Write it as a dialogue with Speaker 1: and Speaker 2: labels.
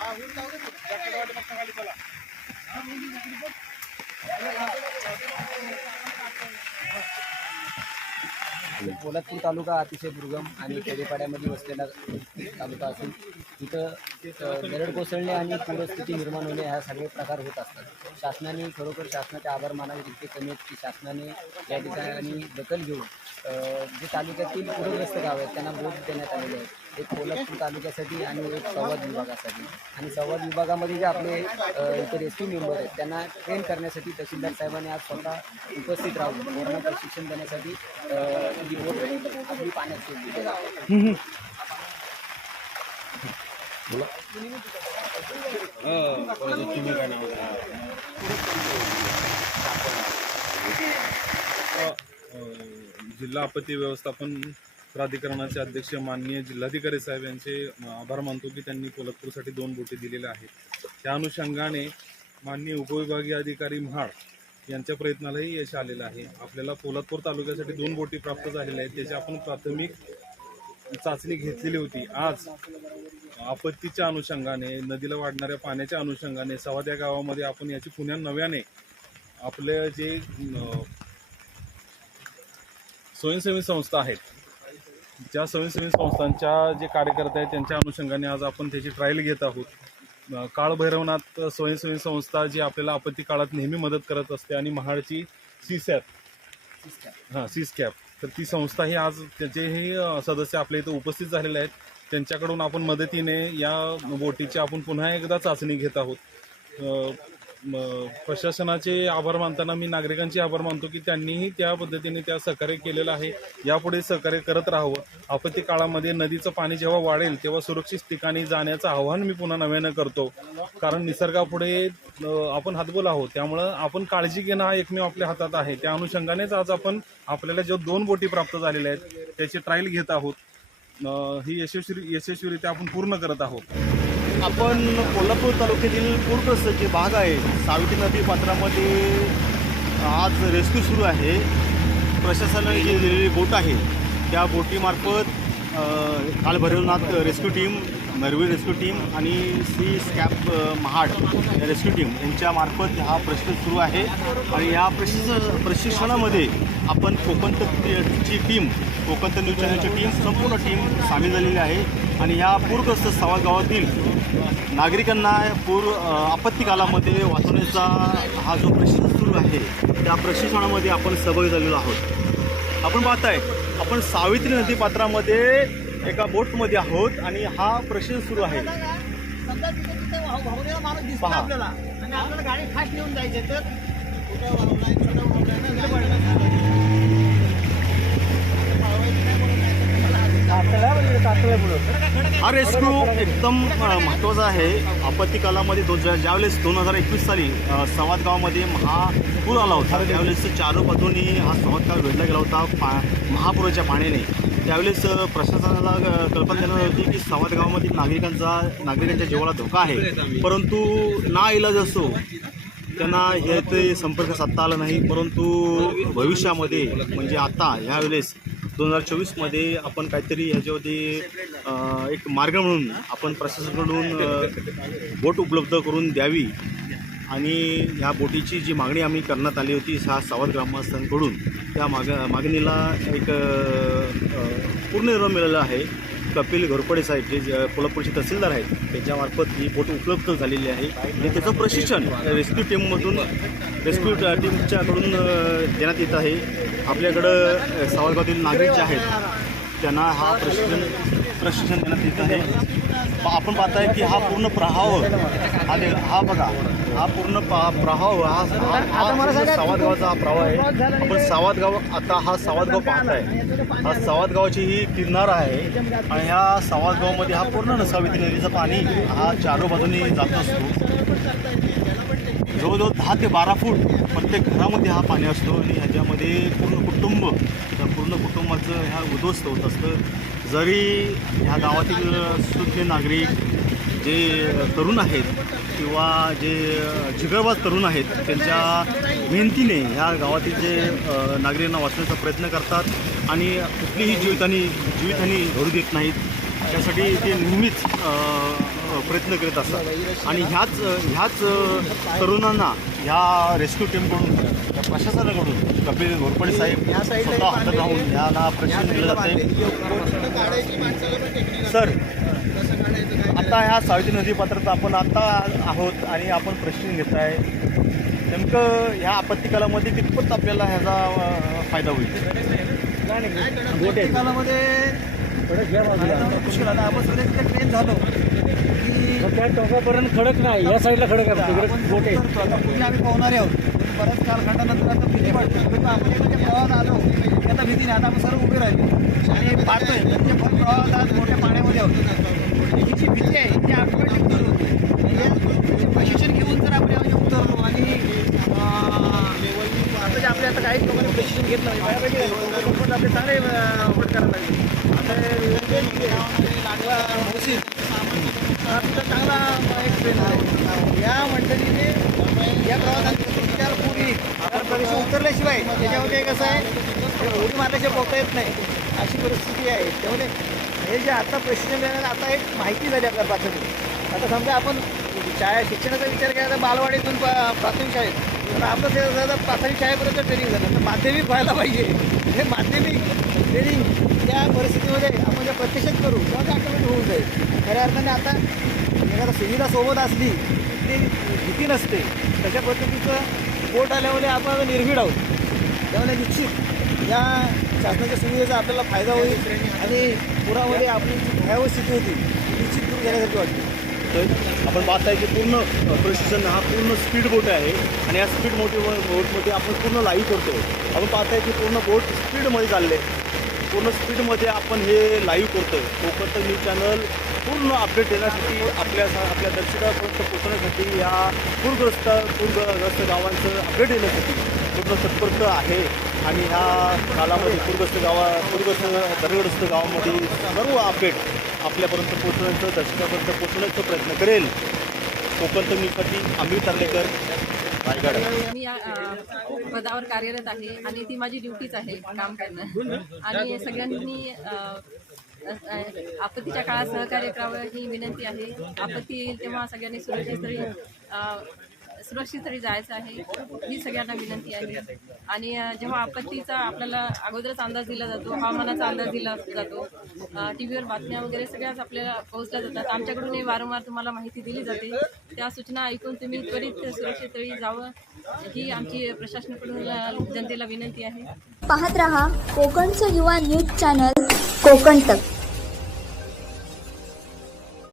Speaker 1: ఆ ఊళ్ళో पोलादपूर तालुका अतिशय दुर्गम आणि खेडेपाड्यामध्ये वसलेला तालुका असून तिथं दरड कोसळणे आणि पूरस्थिती निर्माण होणे ह्या सगळे प्रकार होत असतात. शासनाने खरोखर शासनाचे आभार मानावे तितके कमी आहेत की शासनाने या ठिकाणी दखल घेऊन जे तालुक्यातील पूरग्रस्त गाव आहेत त्यांना बोट देण्यात आलेले आहेत. एक कोल्हापूर तालुक्यासाठी आणि एक संवाद विभागासाठी. आणि संवाद विभागामध्ये जे आपले अ, इथे रेस्क्यू मेंबर आहेत त्यांना ट्रेन करण्यासाठी तहसीलदार साहेबांनी आज स्वतः उपस्थित राहून पूर्ण प्रशिक्षण देण्यासाठी ही बोट आपली पाण्यात सोडली.
Speaker 2: जिल्हा आपत्ती व्यवस्थापन प्राधिकरणाचे अध्यक्ष माननीय जिल्हाधिकारी साहेब यांचे आभार मानतो की त्यांनी कोल्हापूरसाठी दोन बोटी दिलेल्या आहेत. त्या अनुषंगाने माननीय उपविभागीय अधिकारी महाड यांच्या प्रयत्नालाही यश आलेलं आहे. आपल्याला पोलादपूर तालुक्यासाठी दोन बोटी प्राप्त झालेल्या आहेत त्याची आपण प्राथमिक चाचणी घेतलेली होती. आज आपत्तीच्या अनुषंगाने नदीला वाढणाऱ्या पाण्याच्या अनुषंगाने सवाद्या गावामध्ये आपण याची पुण्या नव्याने आपले जे स्वयंसेवी संस्था आहेत ज्या स्वयंसेवी संस्थांच्या जे कार्यकर्ते आहेत त्यांच्या अनुषंगाने आज आपण त्याची ट्रायल घेत आहोत. अ, काळ भैरवनाथ स्वयंसेवी संस्था जी आपल्याला आपत्ती काळात नेहमी मदत करत असते आणि महाडची सीसॅप हां सीस तर ती संस्था ही आज त्याचेही अ, सदस्य आपल्या इथं उपस्थित झालेले आहेत. त्यांच्याकडून आपण मदतीने या बोटीची आपण पुन्हा एकदा चाचणी घेत आहोत. प्रशासनाचे आभार मानताना मी नागरिकांचे आभार मानतो की त्यांनीही त्या पद्धतीने त्या सहकार्य केलेलं आहे. यापुढे सहकार्य करत राहावं. आपत्ती काळामध्ये नदीचं पाणी जेव्हा वाढेल तेव्हा सुरक्षित ठिकाणी जाण्याचं आव्हान मी पुन्हा नव्यानं करतो. कारण निसर्गापुढे आपण हातबोल आहोत. त्यामुळं आपण काळजी घेणं हा एकमेव आपल्या हातात आहे. त्या अनुषंगानेच आज आपण आपल्याला ज्या दोन बोटी प्राप्त झालेल्या आहेत त्याची ट्रायल घेत आहोत. ही यशस्वी यशस्वीरित्या आपण पूर्ण करत आहोत.
Speaker 3: आपण कोल्हापूर तालुक्यातील पूरग्रस्त जे भाग आहे. सावित्री नदी पात्रामध्ये आज रेस्क्यू सुरू आहे. प्रशासनाने जी दिलेली बोट आहे त्या बोटीमार्फत काल Bhairavnath rescue team Narvi rescue team आणि सी स्कॅप महाड या रेस्क्यू टीम यांच्यामार्फत हा प्रशिक्षण सुरू आहे. आणि या प्रशिक्षण प्रशिक्षणामध्ये आपण कोकण ची टीम कोकण न्यूज चॅनलची टीम संपूर्ण टीम सामील झालेली आहे. आणि या पूरग्रस्त सवाल गावातील नागरिकांना पूर आपत्ती कालामध्ये वाचवण्याचा हा जो प्रशिक्षण सुरू आहे त्या प्रशिक्षणामध्ये आपण सहभागी झालेलो आहोत. आपण पाहताय आपण सावित्री नदी पात्रामध्ये एका बोटमध्ये आहोत आणि हा प्रशिक्षण सुरू आहे. पहा.
Speaker 4: आपल्याला. गाडी फास्ट नेऊन जायचे तर कुठं वाहवलाय, कुठं वाहवलाय ना, गाडी वाढवायची. वाहवायची काय म्हणून नाही तर तुम्हाला
Speaker 3: हा रेस्क्यू एकदम महत्त्वाचा आहे. आपत्ती कालामध्ये दो ज्या ज्यावेळेस दोन हजार एकवीस साली अ, गावामध्ये महापूर आला होता त्यावेळेस चारो बाजूनी हा संवाद गाव वेढला गेला होता पा महापुराच्या पाण्याने. त्यावेळेस प्रशासनाला कल्पना देण्यात होती की संवाद गावामधील नागरिकांचा नागरिकांच्या जीवाला धोका आहे. परंतु ना इलाज असो त्यांना हे ते संपर्क साधता आला नाही. परंतु भविष्यामध्ये म्हणजे आता ह्यावेळेस दोन हजार चोवीसमध्ये आपण काहीतरी ह्याच्यावरती एक मार्ग म्हणून आपण प्रशासनाकडून बोट उपलब्ध करून द्यावी. आणि ह्या बोटीची जी मागणी आम्ही करण्यात आली होती सहा सावध ग्रामस्थांकडून त्या माग मागणीला एक पूर्ण निर्णय मिळाला आहे. कपिल घोरपडे साहेब जे कोल्हापूरचे तहसीलदार आहेत त्यांच्यामार्फत ही बोट उपलब्ध झालेली आहे. आणि त्याचं प्रशिक्षण रेस्क्यू टीममधून रेस्क्यू टीमच्याकडून देण्यात येत आहे. आपल्याकडं सावरगावातील नागरिक जे आहेत त्यांना हा प्रशिक्षण प्रशिक्षण देण्यात येत आहे. आपण पाहताय की हा पूर्ण प्रवाह हा हा बघा हा पूर्ण पा- प्रवाह हा सावध गावाचा हा प्रवाह आहे. आपण सावध गाव आता हा सावध गाव पाहताय. हा सावध गावाची ही किनार आहे आणि ह्या सावध गावामध्ये हा पूर्ण सावित्री नदीचं पाणी हा चारो बाजूने जात असतो. जवळजवळ दहा ते बारा फूट प्रत्येक घरामध्ये हा पाणी असतो आणि ह्याच्यामध्ये पूर्ण कुटुंब त्या पूर्ण कुटुंबाचं ह्या उद्ध्वस्त होत असतं. जरी ह्या गावातील सुज्ञ नागरिक जे तरुण आहेत किंवा जे जिगरबाज तरुण आहेत त्यांच्या मेहनतीने ह्या गावातील जे नागरिकांना वाचण्याचा प्रयत्न करतात आणि कुठलीही जीवितहानी जीवितहानी घडू देत नाहीत. त्यासाठी ते नेहमीच प्रयत्न करीत असतात. आणि ह्याच ह्याच तरुणांना ह्या रेस्क्यू टीमकडून त्या प्रशासनाकडून कपिल घोरपडे साहेब
Speaker 4: या साईडला
Speaker 3: स्वतः हजर राहून यांना प्रशिक्षण दिलं जाते. सर आता ह्या सावित्री नदी पात्रात आपण आता आहोत आणि आपण प्रशिक्षण घेत आहे नेमकं ह्या आपत्ती कालामध्ये कितपत आपल्याला ह्याचा फायदा होईल?
Speaker 4: कालामध्ये मुश्किल आता आपण तिथे ट्रेन झालो. की
Speaker 1: त्या टोकापर्यंत खडक नाही. या साईडला खडक
Speaker 4: गोटे आता पूर्वी आम्ही पोहणारे आहोत बऱ्याच कालखंडानंतर आता भीती वाटते. परंतु आपण एकदा त्या प्रवाहात आलो भीती नाही. आता आपण सर्व उभे राहिलो. आणि पाडतोय म्हणजे भर प्रवाहात आज मोठ्या पाण्यामध्ये आहोत ही जी भीती आहे ती ऑटोमॅटिक दूर होते म्हणजे प्रशिक्षण घेऊन जर आपण यामध्ये उतरलो आणि अं, आता जे आपले आता काही लोकांनी प्रशिक्षण घेतलं म्हणजे बऱ्यापैकी झालं. पण आपले चांगले अं, उपचार पाहिजे आता मोसी आता चांगला एक ट्रेन आहे. या मंडळीने या प्रवासात विचारपूर्वी कारण प्रवेश उतरल्याशिवाय त्याच्यामध्ये कसं आहे उडी मारल्याशिवाय पोहता येत नाही. अशी परिस्थिती आहे. त्यामुळे हे जे आता प्रशिक्षण देण्यात आता एक माहिती झाली आपल्या प्राथमिक आता समजा आपण शाळा शिक्षणाचा विचार केला तर बालवाडीतून प- प्राथमिक शाळेत. तर आपलं ते झालं प्राथमिक शाळेपर्यंत ट्रेनिंग झालं. तर माध्यमिक व्हायला पाहिजे. हे माध्यमिक ट्रेनिंग त्या परिस्थितीमध्ये त्याच्या प्रत्यक्षात करू तेव्हा ते ऑटोमॅटिक होऊन जाईल. खऱ्या अर्थाने आता एखादा सुविधा सोबत असली ती भीती नसते. तशा पद्धतीचं बोट आल्यामुळे आपण आता निर्भीड आहोत. त्यामुळे निश्चित या शासनाच्या सुविधेचा आपल्याला फायदा होईल आणि पुरामध्ये आपली जी भयावह स्थिती होती निश्चित दूर झाल्यासारखी वाटते.
Speaker 3: आपण आपण पाहताय की पूर्ण प्रशासन प्रशिक्षण हा पूर्ण स्पीड बोट आहे आणि या स्पीड मोठी बोटमध्ये आपण पूर्ण लाईव्ह करतो आपण पाहताय की पूर्ण बोट स्पीडमध्ये चालले. पूर्ण स्पीडमध्ये आपण हे लाईव्ह करतोय. कोकण न्यूज चॅनल पूर्ण अपडेट देण्यासाठी आपल्या आपल्या दर्शकापर्यंत पोहोचण्यासाठी या पूरग्रस्त पूरग्रस्त गावांचं अपडेट देण्यासाठी पूर्ण तत्पर आहे. आणि ह्या कालामध्ये पूरग्रस्त गावा पूरग्रस्त दरग्रस्त गावामध्ये सर्व अपडेट आपल्यापर्यंत पोहोचण्याचं दर्शकापर्यंत पोहोचण्याचा प्रयत्न करेल. कोकण न्यूजसाठी अमित तरलेकर.
Speaker 5: मी पदावर कार्यरत आहे आणि ती माझी ड्युटीच आहे काम करणं. आणि सगळ्यांनी आपत्तीच्या काळात सहकार्य करावं ही विनंती आहे. आपत्ती येईल तेव्हा सगळ्यांनी सुरक्षित स्थळी सुरक्षित तरी जायचं आहे. ही सगळ्यांना विनंती आहे. आणि जेव्हा आपत्तीचा आपल्याला अगोदरच अंदाज दिला जातो हवामानाचा अंदाज दिला जातो टी व्हीवर बातम्या वगैरे सगळ्याच आपल्याला पोहोचल्या जातात. आमच्याकडूनही वारंवार तुम्हाला माहिती दिली जाते. त्या सूचना ऐकून तुम्ही त्वरित सुरक्षित तरी जावं ही आमची प्रशासनाकडून जनतेला विनंती आहे.
Speaker 6: पाहत रहा कोकणचं युवा न्यूज चॅनल कोकण तक.